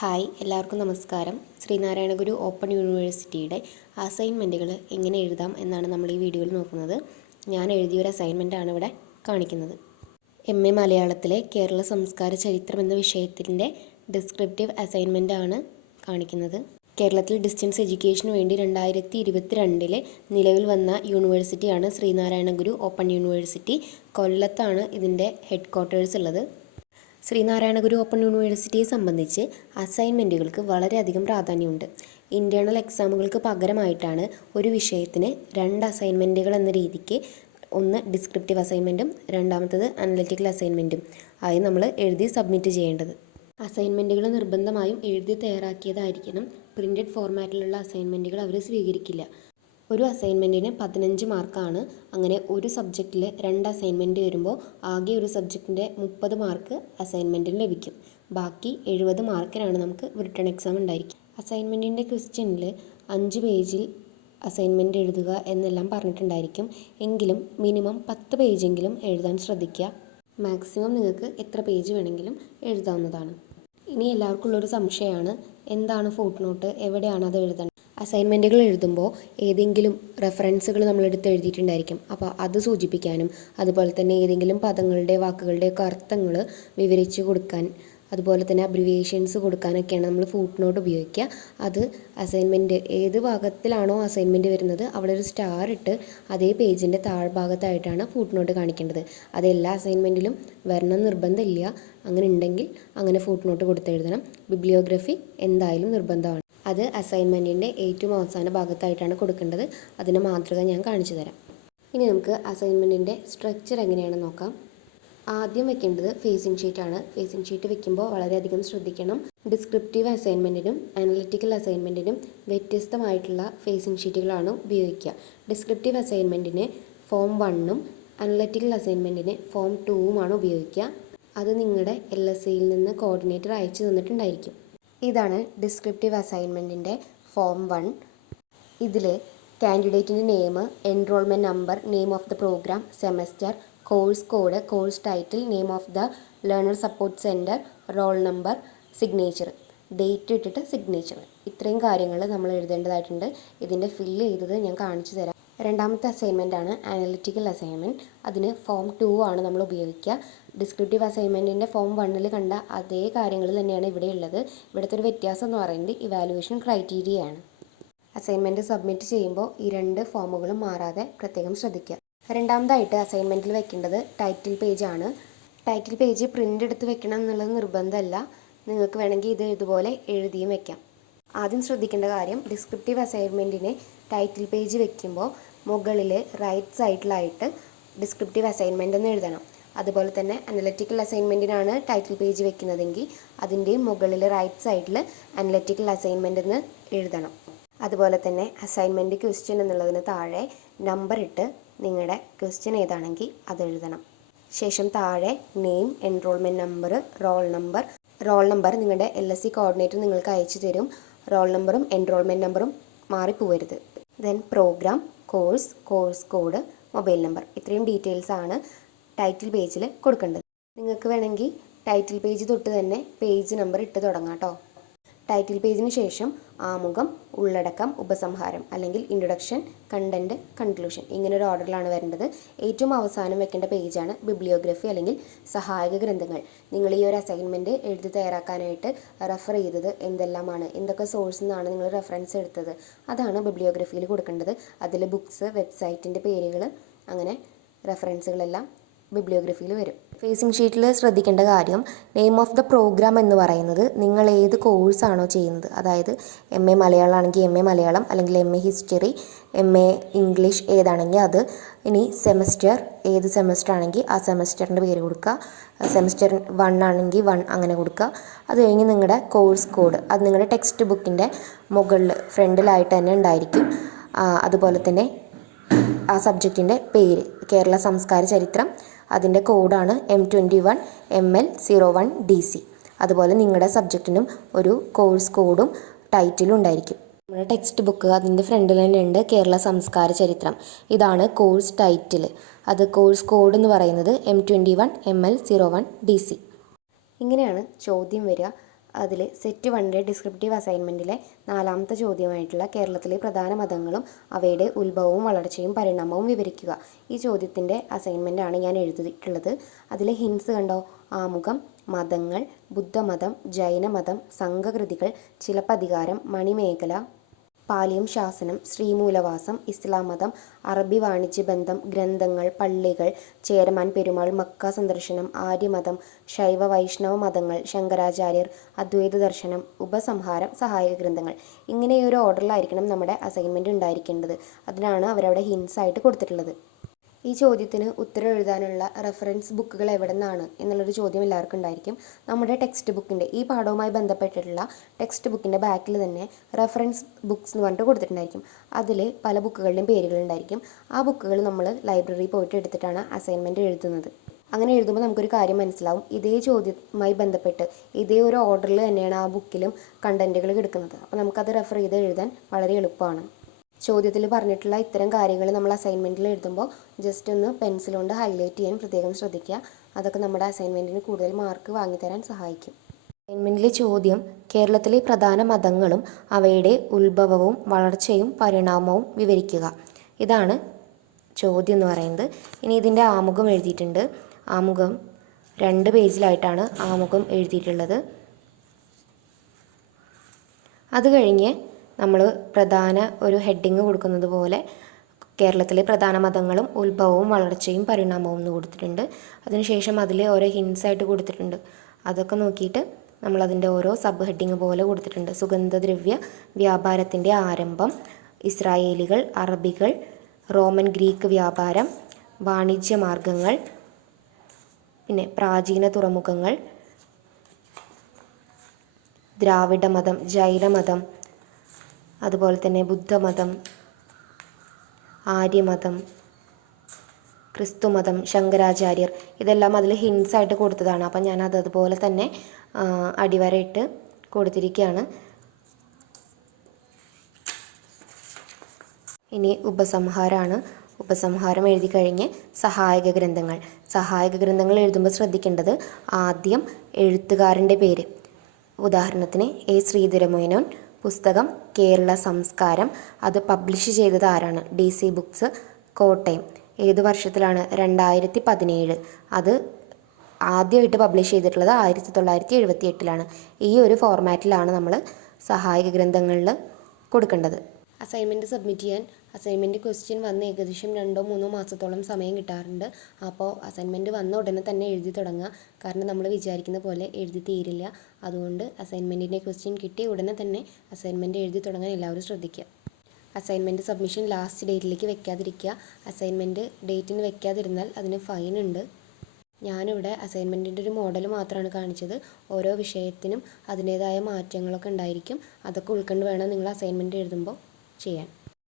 Hi, എല്ലാവർക്കും നമസ്കാരം. ശ്രീനാരായണ ഗുരു open യൂണിവേഴ്സിറ്റിയുടെ അസൈൻമെൻറ്റുകൾ എങ്ങനെ എഴുതാം എന്നാണ് നമ്മൾ ഈ വീഡിയോയിൽ നോക്കുന്നത്. ഞാൻ എഴുതിയൊരു അസൈൻമെൻറ്റാണ് ഇവിടെ കാണിക്കുന്നത്. MA മലയാളത്തിലെ കേരള സംസ്കാര ചരിത്രം എന്ന വിഷയത്തിൻ്റെ ഡിസ്ക്രിപ്റ്റീവ് അസൈൻമെൻറ്റാണ് കാണിക്കുന്നത്. കേരളത്തിൽ ഡിസ്റ്റൻസ് എഡ്യൂക്കേഷന് വേണ്ടി 2022 നിലവിൽ വന്ന യൂണിവേഴ്സിറ്റിയാണ് ശ്രീനാരായണ ഗുരു ഓപ്പൺ യൂണിവേഴ്സിറ്റി. കൊല്ലത്താണ് ഇതിൻ്റെ ഹെഡ് ക്വാർട്ടേഴ്സ് ഉള്ളത്. ശ്രീനാരായണ ഗുരു ഓപ്പൺ യൂണിവേഴ്സിറ്റിയെ സംബന്ധിച്ച് അസൈൻമെൻറ്റുകൾക്ക് വളരെയധികം പ്രാധാന്യമുണ്ട്. ഇൻറ്റേർണൽ എക്സാമുകൾക്ക് പകരമായിട്ടാണ് ഒരു വിഷയത്തിന് 2 അസൈൻമെൻറ്റുകൾ എന്ന രീതിക്ക്, ഒന്ന് ഡിസ്ക്രിപ്റ്റീവ് അസൈൻമെൻറ്റും രണ്ടാമത്തത് അനലറ്റിക്കൽ അസൈൻമെൻറ്റും ആയി നമ്മൾ എഴുതി സബ്മിറ്റ് ചെയ്യേണ്ടത്. അസൈൻമെൻറ്റുകൾ നിർബന്ധമായും എഴുതി തയ്യാറാക്കിയതായിരിക്കണം. പ്രിൻറ്റഡ് ഫോർമാറ്റിലുള്ള അസൈൻമെൻറ്റുകൾ അവർ സ്വീകരിക്കില്ല. ഒരു അസൈൻമെൻറ്റിന് 15 മാർക്കാണ്. അങ്ങനെ ഒരു സബ്ജക്റ്റിൽ 2 അസൈൻമെൻറ്റ് വരുമ്പോൾ ആകെ ഒരു സബ്ജക്റ്റിൻ്റെ 30 മാർക്ക് അസൈൻമെൻറ്റിന് ലഭിക്കും. ബാക്കി 70 മാർക്കിനാണ് നമുക്ക് റിട്ടൺ എക്സാം ഉണ്ടായിരിക്കും. അസൈൻമെൻറ്റിൻ്റെ ക്വസ്റ്റ്യനിൽ 5 പേജിൽ അസൈൻമെൻറ്റ് എഴുതുക എന്നെല്ലാം പറഞ്ഞിട്ടുണ്ടായിരിക്കും. എങ്കിലും മിനിമം 10 പേജെങ്കിലും എഴുതാൻ ശ്രദ്ധിക്കുക. മാക്സിമം നിങ്ങൾക്ക് എത്ര പേജ് വേണമെങ്കിലും എഴുതാവുന്നതാണ്. ഇനി എല്ലാവർക്കും ഉള്ളൊരു സംശയമാണ്, എന്താണ് ഫുട് നോട്ട്, എവിടെയാണ് അത് എഴുതേണ്ടത്? അസൈൻമെൻറ്റുകൾ എഴുതുമ്പോൾ ഏതെങ്കിലും റെഫറൻസുകൾ നമ്മളെടുത്ത് എഴുതിയിട്ടുണ്ടായിരിക്കും. അപ്പോൾ അത് സൂചിപ്പിക്കാനും അതുപോലെ തന്നെ ഏതെങ്കിലും പദങ്ങളുടെ വാക്കുകളുടെയൊക്കെ അർത്ഥങ്ങൾ വിവരിച്ച് കൊടുക്കാൻ, അതുപോലെ തന്നെ അബ്രിവിയേഷൻസ് കൊടുക്കാനൊക്കെയാണ് നമ്മൾ ഫുട് നോട്ട് ഉപയോഗിക്കുക. അത് അസൈൻമെൻറ്റ് ഏത് ഭാഗത്തിലാണോ അസൈൻമെൻറ്റ് വരുന്നത് അവിടെ ഒരു സ്റ്റാർ ഇട്ട് അതേ പേജിൻ്റെ താഴ്ഭാഗത്തായിട്ടാണ് ഫുട് നോട്ട് കാണിക്കേണ്ടത്. അത് എല്ലാ അസൈൻമെൻറ്റിലും വരണം നിർബന്ധമില്ല. അങ്ങനെ ഉണ്ടെങ്കിൽ അങ്ങനെ ഫുട് നോട്ട് കൊടുത്തെഴുതണം. ബിബ്ലിയോഗ്രഫി എന്തായാലും നിർബന്ധമാണ്. അത് അസൈൻമെൻറ്റിൻ്റെ ഏറ്റവും അവസാന ഭാഗത്തായിട്ടാണ് കൊടുക്കേണ്ടത്. അതിൻ്റെ മാതൃക ഞാൻ കാണിച്ചു തരാം. ഇനി നമുക്ക് അസൈൻമെൻറ്റിൻ്റെ സ്ട്രക്ചർ എങ്ങനെയാണെന്ന് നോക്കാം. ആദ്യം വെക്കേണ്ടത് ഫേസിംഗ് ഷീറ്റാണ്. ഫേസിംഗ് ഷീറ്റ് വെക്കുമ്പോൾ വളരെയധികം ശ്രദ്ധിക്കണം. ഡിസ്ക്രിപ്റ്റീവ് അസൈൻമെൻറ്റിനും അനലറ്റിക്കൽ അസൈൻമെൻറ്റിനും വ്യത്യസ്തമായിട്ടുള്ള ഫേസിംഗ് ഷീറ്റുകളാണ് ഉപയോഗിക്കുക. ഡിസ്ക്രിപ്റ്റീവ് അസൈൻമെൻറ്റിന് ഫോം 1ഉം അനലറ്റിക്കൽ അസൈൻമെൻറ്റിന് ഫോം 2ഉമാണ് ഉപയോഗിക്കുക. അത് നിങ്ങളുടെ LSAയിൽ നിന്ന് കോർഡിനേറ്റർ അയച്ചു തന്നിട്ടുണ്ടായിരിക്കും. ഇതാണ് ഡിസ്ക്രിപ്റ്റീവ് അസൈൻമെൻറ്റിൻ്റെ ഫോം 1. ഇതിൽ കാൻഡിഡേറ്റിൻ്റെ name, enrolment number, name of the programme, semester, course code, course title, name of the learner support centre, roll number, signature, date ഇട്ടിട്ട് സിഗ്നേച്ചർ. ഇത്രയും കാര്യങ്ങൾ നമ്മൾ എഴുതേണ്ടതായിട്ടുണ്ട്. ഇതിൻ്റെ ഫില്ല് ചെയ്തത് ഞാൻ കാണിച്ചു തരാം. രണ്ടാമത്തെ അസൈൻമെൻറ്റാണ് അനലിറ്റിക്കൽ അസൈൻമെൻറ്റ്. അതിന് ഫോം 2 ആണ് നമ്മൾ ഉപയോഗിക്കുക. ഡിസ്ക്രിപ്റ്റീവ് അസൈൻമെൻറ്റിൻ്റെ ഫോം 1ൽ കണ്ട അതേ കാര്യങ്ങൾ തന്നെയാണ് ഇവിടെ ഉള്ളത്. ഇവിടുത്തെ ഒരു വ്യത്യാസം എന്ന് പറയുന്നത് ഇവാലുവേഷൻ ക്രൈറ്റീരിയയാണ്. അസൈൻമെൻറ്റ് സബ്മിറ്റ് ചെയ്യുമ്പോൾ ഈ 2 ഫോമുകളും മാറാതെ പ്രത്യേകം ശ്രദ്ധിക്കുക. രണ്ടാമതായിട്ട് അസൈൻമെൻറ്റിൽ വെക്കേണ്ടത് ടൈറ്റിൽ പേജാണ്. ടൈറ്റിൽ പേജ് പ്രിൻ്റ് എടുത്ത് വെക്കണം എന്നുള്ളത് നിർബന്ധമല്ല. നിങ്ങൾക്ക് വേണമെങ്കിൽ ഇത് ഇതുപോലെ എഴുതിയും വെക്കാം. ആദ്യം ശ്രദ്ധിക്കേണ്ട കാര്യം, ഡിസ്ക്രിപ്റ്റീവ് അസൈൻമെൻറ്റിന് ടൈറ്റിൽ പേജ് വെക്കുമ്പോൾ മുകളിൽ റൈറ്റ് സൈഡിലായിട്ട് ഡിസ്ക്രിപ്റ്റീവ് അസൈൻമെൻ്റ് എന്ന് എഴുതണം. അതുപോലെ തന്നെ അനലറ്റിക്കൽ അസൈൻമെൻറ്റിനാണ് ടൈറ്റിൽ പേജ് വെക്കുന്നതെങ്കിൽ അതിൻ്റെയും മുകളിൽ റൈറ്റ് സൈഡിൽ അനലറ്റിക്കൽ അസൈൻമെൻ്റ് എന്ന് എഴുതണം. അതുപോലെ തന്നെ അസൈൻമെൻറ്റ് ക്വസ്റ്റ്യൻ എന്നുള്ളതിന് താഴെ നമ്പർ ഇട്ട് നിങ്ങളുടെ ക്വസ്റ്റ്യൻ ഏതാണെങ്കിൽ അത് എഴുതണം. ശേഷം താഴെ name, enrolment number, roll number നിങ്ങളുടെ LSC കോർഡിനേറ്റർ നിങ്ങൾക്ക് അയച്ചു തരും. റോൾ നമ്പറും എൻറോൾമെൻറ്റ് നമ്പറും മാറിപ്പോവരുത്. Then programme, course code, mobile number. ഇത്രയും ഡീറ്റെയിൽസ് ആണ് ടൈറ്റിൽ പേജിൽ കൊടുക്കേണ്ടത്. നിങ്ങൾക്ക് വേണമെങ്കിൽ ടൈറ്റിൽ പേജ് തൊട്ട് തന്നെ പേജ് നമ്പർ ഇട്ട് തുടങ്ങാം കേട്ടോ. ടൈറ്റിൽ പേജിന് ശേഷം ആമുഖം, ഉള്ളടക്കം, ഉപസംഹാരം അല്ലെങ്കിൽ ഇൻട്രൊഡക്ഷൻ, കണ്ടൻറ്റ്, കൺക്ലൂഷൻ, ഇങ്ങനെ ഒരു ഓർഡറിലാണ് വരേണ്ടത്. ഏറ്റവും അവസാനം വെക്കേണ്ട പേജാണ് ബിബ്ലിയോഗ്രഫി അല്ലെങ്കിൽ സഹായക ഗ്രന്ഥങ്ങൾ. നിങ്ങൾ ഈ ഒരു അസൈൻമെൻറ്റ് എഴുതി തയ്യാറാക്കാനായിട്ട് റെഫർ ചെയ്തത് എന്തെല്ലാമാണ്, എന്തൊക്കെ സോഴ്സിൽ നിന്നാണ് നിങ്ങൾ റെഫറൻസ് എടുത്തത്, അതാണ് ബിബ്ലിയോഗ്രഫിയിൽ കൊടുക്കേണ്ടത്. അതിൽ ബുക്സ്, വെബ്സൈറ്റിൻ്റെ പേരുകൾ, അങ്ങനെ റെഫറൻസുകളെല്ലാം ബിബ്ലിയോഗ്രഫിയിൽ വരും. ഫേസിംഗ് ഷീറ്റിൽ ശ്രദ്ധിക്കേണ്ട കാര്യം, നെയിം ഓഫ് ദ പ്രോഗ്രാം എന്ന് പറയുന്നത് നിങ്ങൾ ഏത് കോഴ്സാണോ ചെയ്യുന്നത്, അതായത് MA മലയാളം ആണെങ്കിൽ MA മലയാളം, അല്ലെങ്കിൽ MA ഹിസ്റ്ററി, MA ഇംഗ്ലീഷ് ഏതാണെങ്കിൽ അത്. ഇനി സെമസ്റ്റർ, ഏത് സെമസ്റ്റർ ആണെങ്കിൽ ആ സെമസ്റ്ററിൻ്റെ പേര് കൊടുക്കുക. സെമസ്റ്റർ 1 ആണെങ്കിൽ 1 അങ്ങനെ കൊടുക്കുക. അത് കഴിഞ്ഞ് നിങ്ങളുടെ കോഴ്സ് കോഡ്, അത് നിങ്ങളുടെ ടെക്സ്റ്റ് ബുക്കിൻ്റെ മുകളിൽ ഫ്രണ്ടിലായിട്ട് തന്നെ ഉണ്ടായിരിക്കും. അതുപോലെ തന്നെ ആ സബ്ജക്റ്റിൻ്റെ പേര്, കേരള സംസ്കാര ചരിത്രം, അതിൻ്റെ കോഡാണ് M21 ML01 DC. അതുപോലെ നിങ്ങളുടെ സബ്ജക്റ്റിനും ഒരു കോഴ്സ് കോഡും ടൈറ്റിലും ഉണ്ടായിരിക്കും. നമ്മുടെ ടെക്സ്റ്റ് ബുക്ക് അതിൻ്റെ ഫ്രണ്ടിൽ തന്നെ ഉണ്ട്, കേരള സംസ്കാര ചരിത്രം. ഇതാണ് കോഴ്സ് ടൈറ്റിൽ. അത് കോഴ്സ് കോഡ് എന്ന് പറയുന്നത് M21 ML01 DC. ഇങ്ങനെയാണ് ചോദ്യം വരിക. അതിൽ സെറ്റ് 1 ഡിസ്ക്രിപ്റ്റീവ് അസൈൻമെൻറ്റിലെ 4ാമത്തെ ചോദ്യമായിട്ടുള്ള കേരളത്തിലെ പ്രധാന മതങ്ങളും അവയുടെ ഉത്ഭവവും വളർച്ചയും പരിണാമവും വിവരിക്കുക. ഈ ചോദ്യത്തിൻ്റെ അസൈൻമെൻറ്റാണ് ഞാൻ എഴുതിയിട്ടുള്ളത്. അതിലെ ഹിൻസ് കണ്ടോ? ആമുഖം, മതങ്ങൾ, ബുദ്ധമതം, ജൈനമതം, സംഘകൃതികൾ, ചിലപ്പതികാരം, മണിമേഖല, പാലിയം ശാസനം, ശ്രീമൂലവാസം, ഇസ്ലാം മതം, അറബി വാണിജ്യബന്ധം, ഗ്രന്ഥങ്ങൾ, പള്ളികൾ, ചേരമാൻ പെരുമാൾ, മക്ക സന്ദർശനം, ആര്യമതം, ശൈവ വൈഷ്ണവ മതങ്ങൾ, ശങ്കരാചാര്യർ, അദ്വൈത ദർശനം, ഉപസംഹാരം, സഹായക ഗ്രന്ഥങ്ങൾ. ഇങ്ങനെ ഒരു ഓർഡറിലായിരിക്കണം നമ്മുടെ അസൈൻമെൻറ്റ് ഉണ്ടായിരിക്കേണ്ടത്. അതിനാണ് അവരവിടെ ഹിൻസ് ആയിട്ട് കൊടുത്തിട്ടുള്ളത്. ഈ ചോദ്യത്തിന് ഉത്തരം എഴുതാനുള്ള റെഫറൻസ് ബുക്കുകൾ എവിടെ നിന്നാണ് എന്നുള്ളൊരു ചോദ്യം എല്ലാവർക്കും ഉണ്ടായിരിക്കും. നമ്മുടെ ടെക്സ്റ്റ് ബുക്കിൻ്റെ ഈ പാഠവുമായി ബന്ധപ്പെട്ടിട്ടുള്ള ടെക്സ്റ്റ് ബുക്കിൻ്റെ ബാക്കിൽ തന്നെ റെഫറൻസ് ബുക്സ് എന്ന് പറഞ്ഞിട്ട് കൊടുത്തിട്ടുണ്ടായിരിക്കും. അതിൽ പല ബുക്കുകളുടെയും പേരുകളുണ്ടായിരിക്കും. ആ ബുക്കുകൾ നമ്മൾ ലൈബ്രറിയിൽ പോയിട്ട് എടുത്തിട്ടാണ് അസൈൻമെൻറ്റ് എഴുതുന്നത്. അങ്ങനെ എഴുതുമ്പോൾ നമുക്കൊരു കാര്യം മനസ്സിലാവും, ഇതേ ചോദ്യവുമായി ബന്ധപ്പെട്ട് ഇതേ ഒരു ഓർഡറിൽ തന്നെയാണ് ആ ബുക്കിലും കണ്ടൻറ്റുകൾ കിടക്കുന്നത്. അപ്പോൾ നമുക്കത് റെഫർ ചെയ്ത് എഴുതാൻ വളരെ എളുപ്പമാണ്. ചോദ്യത്തിൽ പറഞ്ഞിട്ടുള്ള ഇത്തരം കാര്യങ്ങൾ നമ്മൾ അസൈൻമെൻറ്റിൽ എഴുതുമ്പോൾ ജസ്റ്റ് ഒന്ന് പെൻസിൽ കൊണ്ട് ഹൈലൈറ്റ് ചെയ്യാൻ പ്രത്യേകം ശ്രദ്ധിക്കുക. അതൊക്കെ നമ്മുടെ അസൈൻമെൻറ്റിന് കൂടുതൽ മാർക്ക് വാങ്ങിത്തരാൻ സഹായിക്കും. അസൈൻമെൻറ്റിലെ ചോദ്യം കേരളത്തിലെ പ്രധാന മതങ്ങളും അവയുടെ ഉത്ഭവവും വളർച്ചയും പരിണാമവും വിവരിക്കുക. ഇതാണ് ചോദ്യം എന്ന് പറയുന്നത്. ഇനി ഇതിൻ്റെ ആമുഖം എഴുതിയിട്ടുണ്ട്. ആമുഖം 2 പേജിലായിട്ടാണ് ആമുഖം എഴുതിയിട്ടുള്ളത്. അത് കഴിഞ്ഞ് നമ്മൾ പ്രധാന ഒരു ഹെഡിങ് കൊടുക്കുന്നത് പോലെ കേരളത്തിലെ പ്രധാന മതങ്ങളും ഉത്ഭവവും വളർച്ചയും പരിണാമവും എന്ന് കൊടുത്തിട്ടുണ്ട്. അതിനുശേഷം അതിൽ ഓരോ ഹിൻസായിട്ട് കൊടുത്തിട്ടുണ്ട്. അതൊക്കെ നോക്കിയിട്ട് നമ്മളതിൻ്റെ ഓരോ സബ് ഹെഡിങ് പോലെ കൊടുത്തിട്ടുണ്ട്. സുഗന്ധദ്രവ്യ വ്യാപാരത്തിൻ്റെ ആരംഭം, ഇസ്രായേലികൾ, അറബികൾ, റോമൻ ഗ്രീക്ക് വ്യാപാരം, വാണിജ്യ മാർഗങ്ങൾ, പിന്നെ പ്രാചീന തുറമുഖങ്ങൾ, ദ്രാവിഡ മതം, ജൈനമതം, അതുപോലെ തന്നെ ബുദ്ധമതം, ആര്യമതം, ക്രിസ്തുമതം, ശങ്കരാചാര്യർ, ഇതെല്ലാം അതിൽ ഹിൻസായിട്ട് കൊടുത്തതാണ്. അപ്പം ഞാനത് അതുപോലെ തന്നെ അടിവരയിട്ട് കൊടുത്തിരിക്കുകയാണ്. ഇനി ഉപസംഹാരമാണ്. ഉപസംഹാരം എഴുതി കഴിഞ്ഞ് സഹായക ഗ്രന്ഥങ്ങൾ. സഹായക ഗ്രന്ഥങ്ങൾ എഴുതുമ്പോൾ ശ്രദ്ധിക്കേണ്ടത് ആദ്യം എഴുത്തുകാരൻ്റെ പേര്. ഉദാഹരണത്തിന് എ ശ്രീധരമേനോൻ, പുസ്തകം കേരള സംസ്കാരം, അത് പബ്ലിഷ് ചെയ്തത് ആരാണ്? DC books, Kottayam. ഏത് വർഷത്തിലാണ്? 2017. അത് ആദ്യമായിട്ട് പബ്ലിഷ് ചെയ്തിട്ടുള്ളത് 1978. ഈ ഒരു ഫോർമാറ്റിലാണ് നമ്മൾ സഹായക ഗ്രന്ഥങ്ങളിൽ കൊടുക്കേണ്ടത്. അസൈൻമെൻറ്റ് സബ്മിറ്റ് ചെയ്യാൻ അസൈൻമെൻറ്റ് ക്വസ്റ്റ്യൻ വന്ന് ഏകദേശം 2-3 മാസത്തോളം സമയം കിട്ടാറുണ്ട്. അപ്പോൾ അസൈൻമെൻറ്റ് വന്ന ഉടനെ തന്നെ എഴുതി തുടങ്ങുക. കാരണം നമ്മൾ വിചാരിക്കുന്ന പോലെ എഴുതി തീരില്ല. അതുകൊണ്ട് അസൈൻമെൻറ്റിൻ്റെ ക്വസ്റ്റ്യൻ കിട്ടിയ ഉടനെ തന്നെ അസൈൻമെൻറ്റ് എഴുതി തുടങ്ങാൻ എല്ലാവരും ശ്രദ്ധിക്കുക. അസൈൻമെൻറ്റ് സബ്മിഷൻ ലാസ്റ്റ് ഡേറ്റിലേക്ക് വെക്കാതിരിക്കുക. അസൈൻമെൻറ്റ് ഡേറ്റിന് വെക്കാതിരുന്നാൽ അതിന് ഫൈൻ ഉണ്ട്. ഞാനിവിടെ അസൈൻമെൻറ്റിൻ്റെ ഒരു മോഡൽ മാത്രമാണ് കാണിച്ചത്. ഓരോ വിഷയത്തിനും അതിൻ്റേതായ മാറ്റങ്ങളൊക്കെ ഉണ്ടായിരിക്കും. അതൊക്കെ ഉൾക്കൊണ്ട് വേണം നിങ്ങൾ അസൈൻമെൻറ്റ് എഴുതുമ്പോൾ ചെയ്യാൻ.